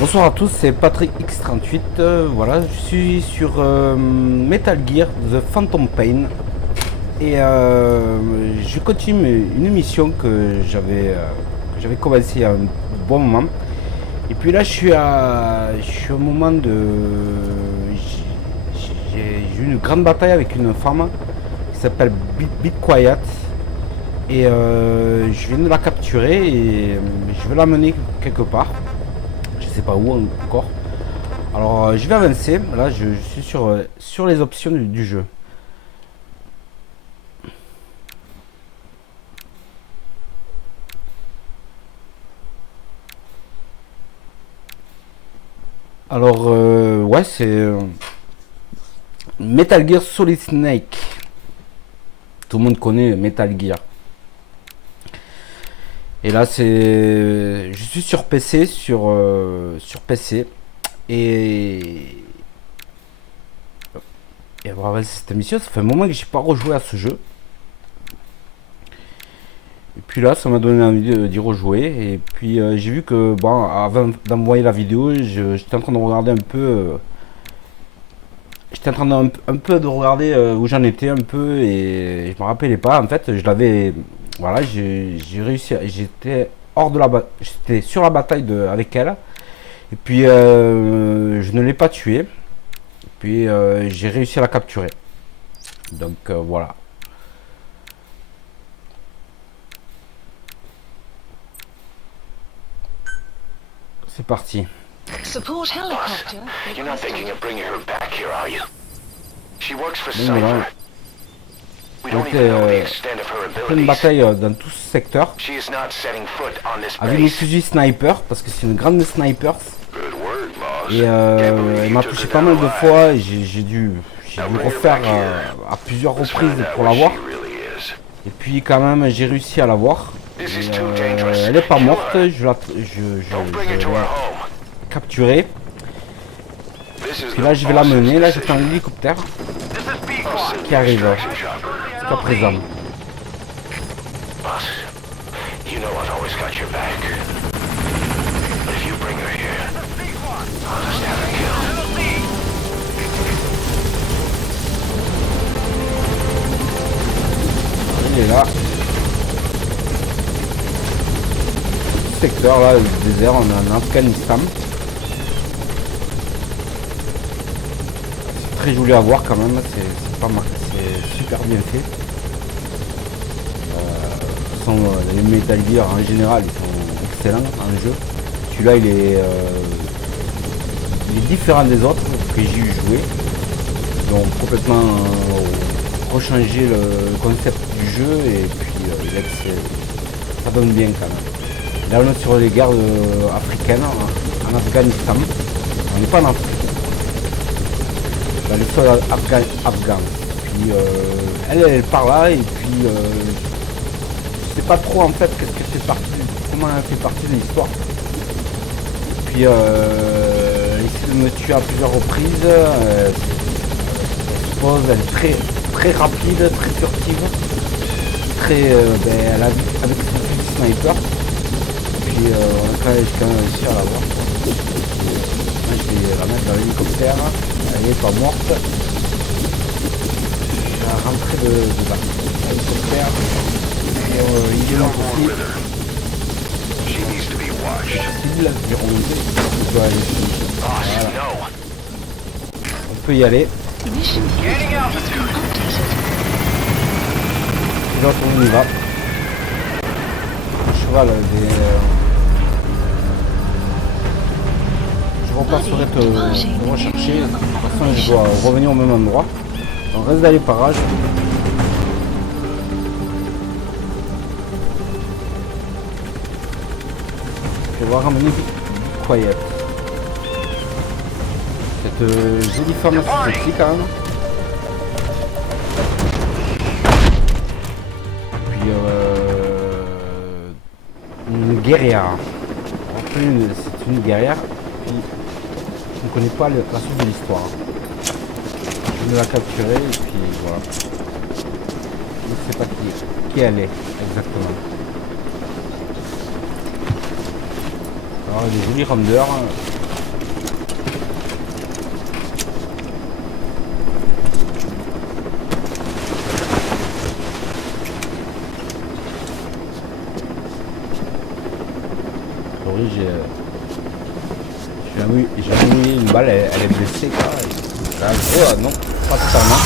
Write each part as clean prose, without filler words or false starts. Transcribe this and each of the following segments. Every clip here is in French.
Bonsoir à tous, c'est Patrick X38. Voilà, je suis sur Metal Gear The Phantom Pain et je continue une mission que j'avais commencé il y a un bon moment. Et puis là, je suis au moment de, j'ai eu une grande bataille avec une femme qui s'appelle Be Quiet et je viens de la capturer et je vais l'amener quelque part. Je sais pas où encore. Alors je vais avancer. Là je suis sur les options du jeu. Alors ouais, c'est Metal Gear Solid Snake. Tout le monde connaît Metal Gear. Et là c'est, je suis sur PC, sur PC et voilà, cette mission, ça fait un moment que j'ai pas rejoué à ce jeu. Et puis là, ça m'a donné envie d'y rejouer. Et puis j'ai vu que, bon, avant d'envoyer la vidéo, j'étais en train de regarder un peu. J'étais en train un peu de regarder où j'en étais un peu et je me rappelais pas. En fait, je l'avais. Voilà, j'ai réussi. J'étais hors de la bataille. J'étais sur la bataille avec elle. Et puis je ne l'ai pas tuée. Puis j'ai réussi à la capturer. Donc voilà. C'est parti. Support helicopter. You're not thinking of bringing her back here, are you? She works for Donc voilà. Cypher. We don't Donc even know the extent of her une abilities. bataille dans tout ce secteur. She is not setting foot on this Avec le base. fusil sniper, parce que c'est une grande sniper. Good work, boss. Et Can't believe elle you m'a took touché her pas down mal de alive. fois et j'ai dû refaire à plusieurs Let's reprises find out pour what l'avoir. she really is. Et puis quand même j'ai réussi à l'avoir. This Et, is too dangerous. elle est pas Kill morte, her. je Don't bring her to l'ai our home. capturée. This is Puis là the je vais l'amener, boss's là j'attends decision. l'hélicoptère This is B-Quad. qui arrive Extraction chopper. jusqu'à présent. Boss, you know I've always got your back. But if you bring her here, I'll just have her killed. Il est là. Ce secteur là, le désert, on est en Afghanistan. C'est très joli à voir quand même, c'est pas mal, c'est super bien fait. Les Metal Gear en général ils sont excellents en jeu. Celui-là il est différent des autres que j'ai eu joué. Ils ont complètement rechangé le concept du jeu et puis ça donne bien quand même. Là on est sur les guerres africaines en Afghanistan. On n'est pas en Afrique. Dans le sol afghan. Puis elle est par là et puis je sais pas trop en fait qu'est-ce qu'elle fait partie, comment elle fait partie de l'histoire. Puis elle essaie de me tuer à plusieurs reprises. Elle se pose, elle est très rapide, très furtive, elle a avec son fusil sniper. Puis on a quand même réussi à la voir. Moi je vais la mettre dans l'hélicoptère. Elle n'est pas morte. La rentrée de l'hélicoptère. Il est là aussi. She needs to be watched. Il a dû remonter. Je dois aller ici. Boss, Voilà. no. On peut y aller. Mission Gaining has altitude. been updated. L'autre on y va. Le cheval je repasserai te rechercher. De toute façon je dois revenir au même endroit. On reste dans les parages. Je vais voir ramener Quiet. Cette jolie femme assez sexy quand même. Puis une guerrière. C'est une guerrière. Puis je ne connais pas la suite de l'histoire. Je vais la capturer et puis voilà. Je ne sais pas qui elle est exactement. Alors des jolis rondeurs. priori, j'ai mis une balle, elle est blessée quoi. Et là, oh non, pas totalement.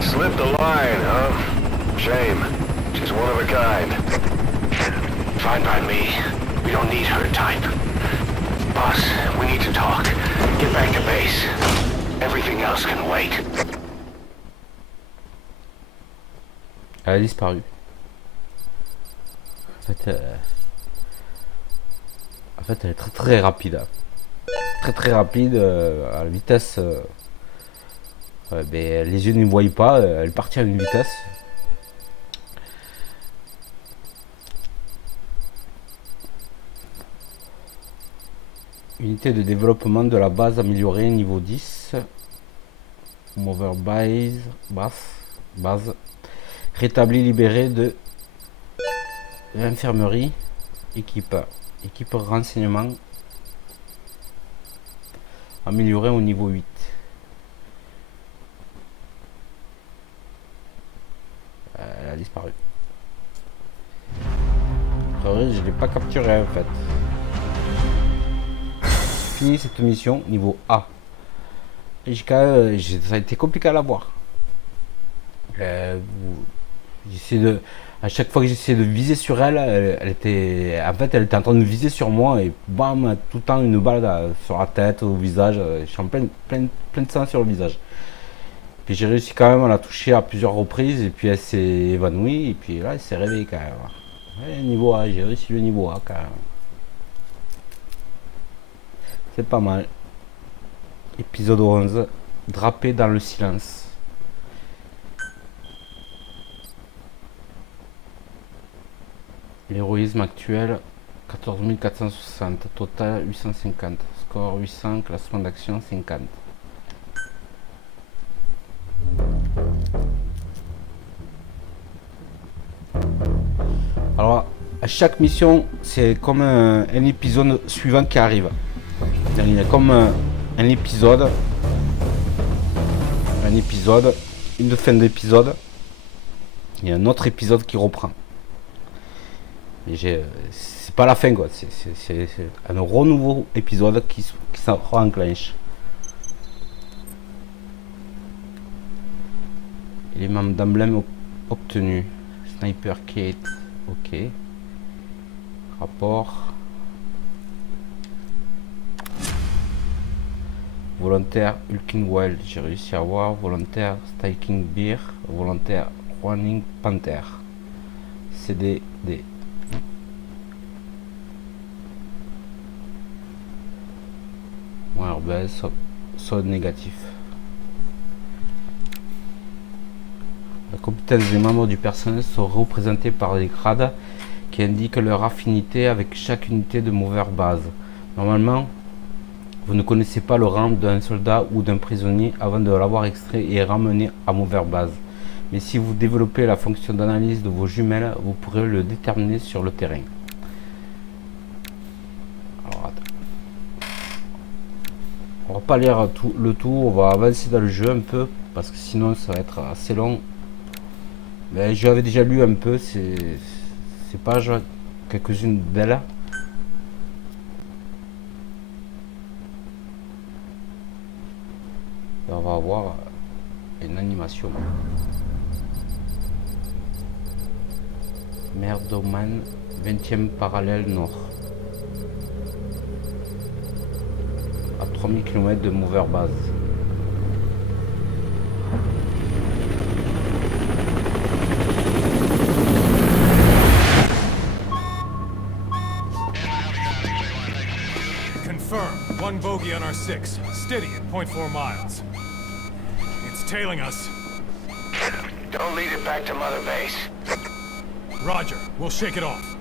Slipped the line, huh? Shame. She's one of a kind. Fine by me. We don't need her type. Boss, we need to talk. Get back to base. Everything else can wait. Elle a disparu. En fait, elle est très très rapide. Très rapide, à la vitesse. Ben, les yeux ne voient pas, elle est partie à une vitesse. Unité de développement de la base améliorée niveau 10. Mover base. Rétabli libéré de l'infirmerie. Équipe renseignement. Amélioré au niveau 8. Elle a disparu. Je ne l'ai pas capturé en fait. Fini cette mission niveau A. Et ça a été compliqué à la voir. À chaque fois que j'essayais de viser sur elle, elle était en train de viser sur moi et bam, tout le temps une balle sur la tête, au visage. Je suis en plein de sang sur le visage. Puis j'ai réussi quand même à la toucher à plusieurs reprises et puis elle s'est évanouie et puis là elle s'est réveillée quand même. Ouais, niveau A, j'ai réussi le niveau A quand même. C'est pas mal. Épisode 11. Drapé dans le silence. L'héroïsme actuel 14 460. Total 850. Score 800. Classement d'action 50. Alors, à chaque mission, c'est comme un épisode suivant qui arrive. Il y a comme un épisode, une fin d'épisode, il y a un autre épisode qui reprend. C'est pas la fin quoi, c'est un renouveau épisode qui s'en enclenche. Élément d'emblème obtenu. Sniper Kate, ok. Rapport. Volontaire Hulking Wild, j'ai réussi à avoir. Volontaire Stalking Beer. Volontaire Running Panther. CDD. Ouais, solde négatif. La compétence des membres du personnel sont représentées par des grades qui indiquent leur affinité avec chaque unité de mover base. Normalement, vous ne connaissez pas le rang d'un soldat ou d'un prisonnier avant de l'avoir extrait et ramené à mover base. Mais si vous développez la fonction d'analyse de vos jumelles, vous pourrez le déterminer sur le terrain. Alors, on va pas lire le tout, on va avancer dans le jeu un peu parce que sinon ça va être assez long. Mais j'avais déjà lu un peu ces pages, quelques-unes d'elles. On va avoir une animation. Merdoman, 20e parallèle nord. À 3000 km de mover base. Confirm. One bogey on our 6. Steady at 0.4 miles. It's tailing us. Don't lead it back to Mother Base. Roger. We'll shake it off.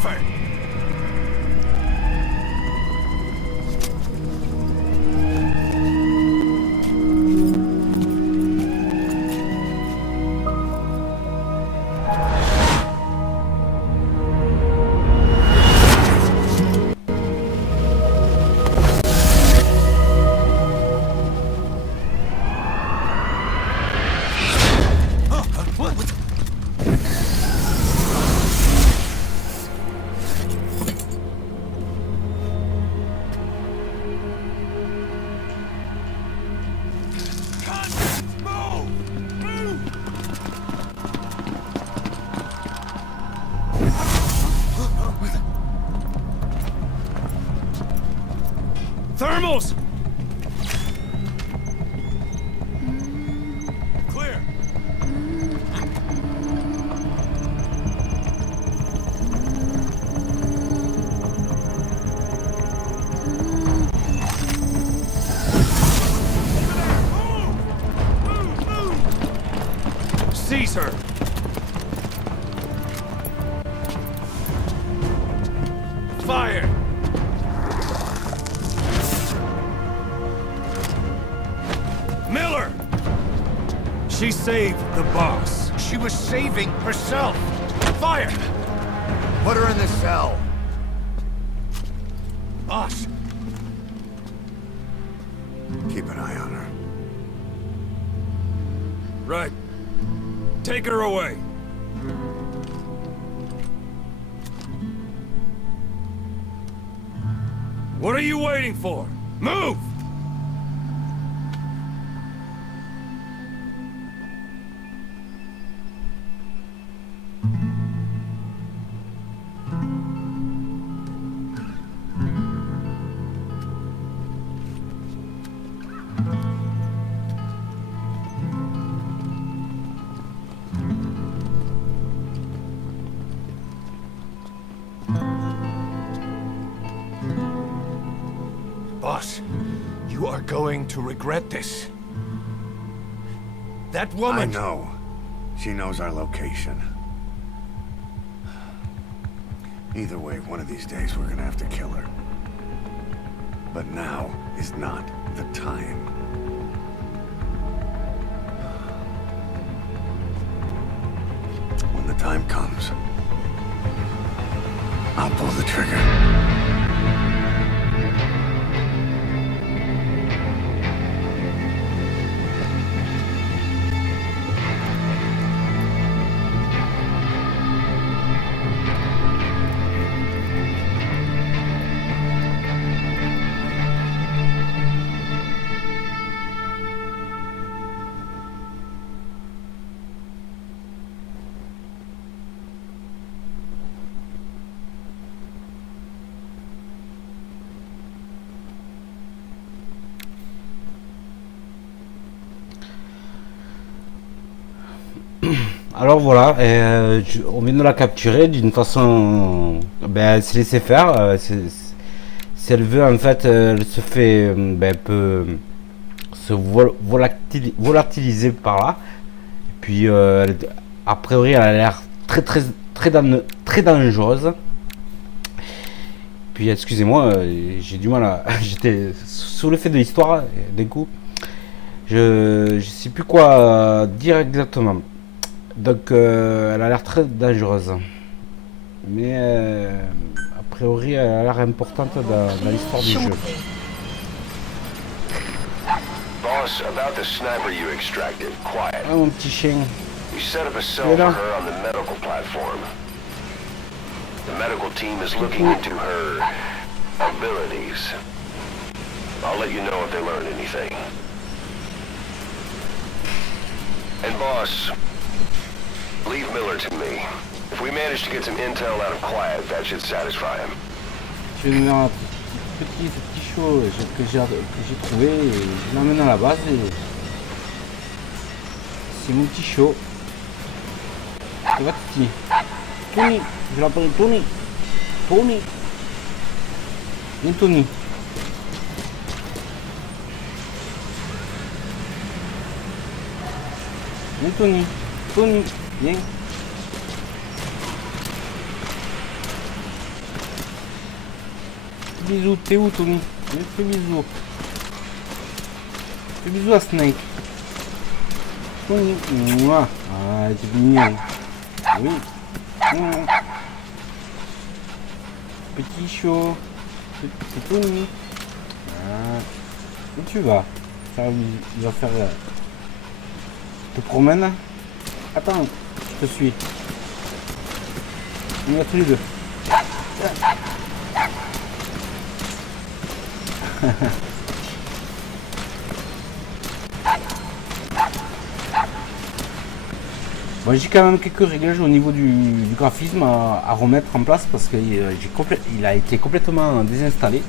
fire! Thermals! Clear. Seize her. Fire. Miller! She saved the boss. She was saving herself. Fire! Put her in the cell. Boss. Keep an eye on her. Right. Take her away. What are you waiting for? Move! Boss, you are going to regret this. That I woman... know. She knows our location. Either way, one of these days we're gonna have to kill her. But now is not the time. When the time comes, I'll pull the trigger. Alors voilà, on vient de la capturer d'une façon, ben, elle s'est laissée faire. Si elle veut, en fait, elle se fait, ben, peut se volatiliser par là. Et puis, a priori, elle a l'air très dangereuse. Puis, excusez-moi, j'ai du mal à, j'étais sous l'effet de l'histoire d'un coup. Je sais plus quoi dire exactement. Donc elle a l'air très dangereuse. Mais a priori elle a l'air importante dans l'histoire du jeu. Boss, about the sniper you extracted, quiet. Ah, mon petit chien. We set up a cell for her on the medical platform. The medical team is looking into her abilities. I'll let you know if they learn anything. And boss, leave Miller to me. If we manage to get some intel out of Quiet, that should satisfy him. Je vais me mettre un petit show que j'ai trouvé et je l'emmène à la base et c'est mon petit show. Ça va petit. Tony, je l'appelle Tony. Tony. Viens Tony. Viens Tony. Tony, viens. bisous, t'es où Tony? Fais bisous. Fais bisous à Snake. Tony, mouah. Ah, t'es mignon. Oui. Mouah. Petit chaud. Petit Tony. Ah. Où tu vas? Ça, il va faire... te promène? Attends, je te suis. On y va tous les deux. Bon, j'ai quand même quelques réglages au niveau du graphisme à remettre en place parce qu'il a été complètement désinstallé.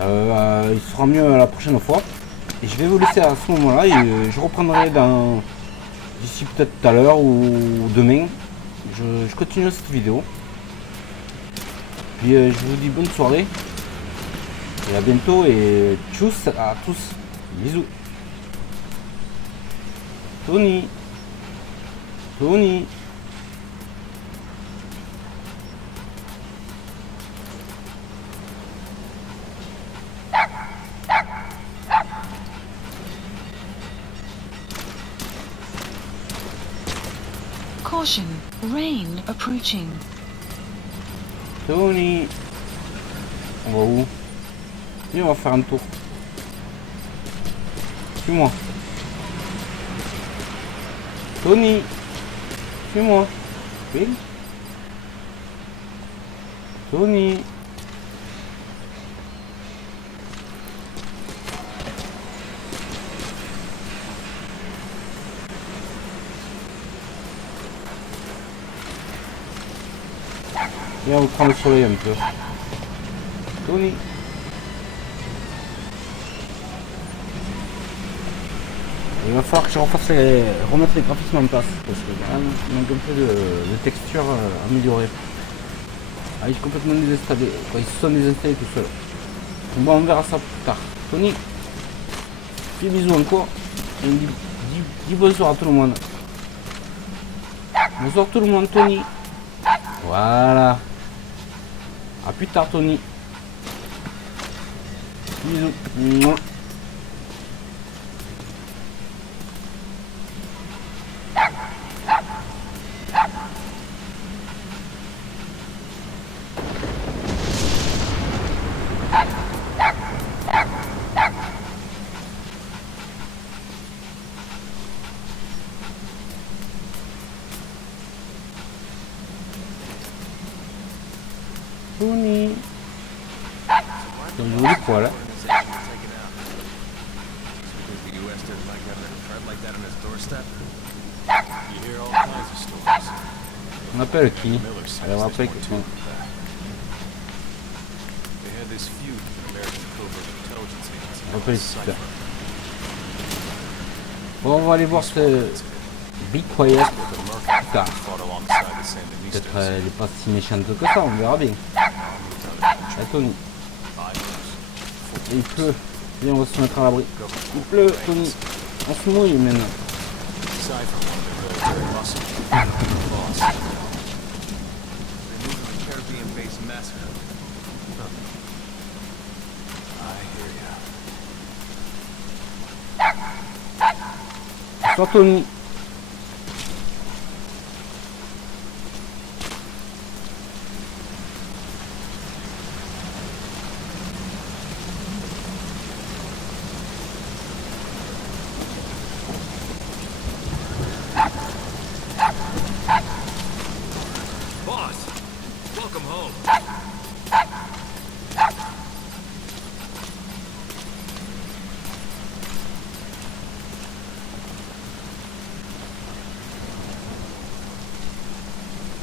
Il sera mieux la prochaine fois. Et je vais vous laisser à ce moment-là et je reprendrai d'ici peut-être tout à l'heure ou demain. Je continue cette vidéo. Puis je vous dis bonne soirée. Et à bientôt et tchuss à tous. Bisous. Tony. Tony. Caution, rain approaching. Tony. On va où? Viens, on va faire un tour. Suis-moi. Tony. Suis-moi. Oui. Tony. Viens, on prend le soleil un peu. Tony. Il va falloir que je remette les graphismes en place parce que il manque un peu de texture améliorée. Ah, il est complètement désinstallé. Ils se sont désinstallés tout seuls. Bon, on verra ça plus tard. Tony, fais bisous encore. Et dis bonsoir à tout le monde. Bonsoir tout le monde, Tony. Voilà. A plus tard, Tony. Bisous. Mouah. Tony. C'est un joli poil, hein. On appelle qui? Allez, on appelle qui? On appelle super. Bon, on va aller voir ce Be Quiet. Car peut-être elle est pas si méchante que ça, on verra bien. Ah, Tony. Il pleut. Viens, on va se mettre à l'abri. Il pleut, Tony. On se mouille maintenant. Bonsoir, Tony.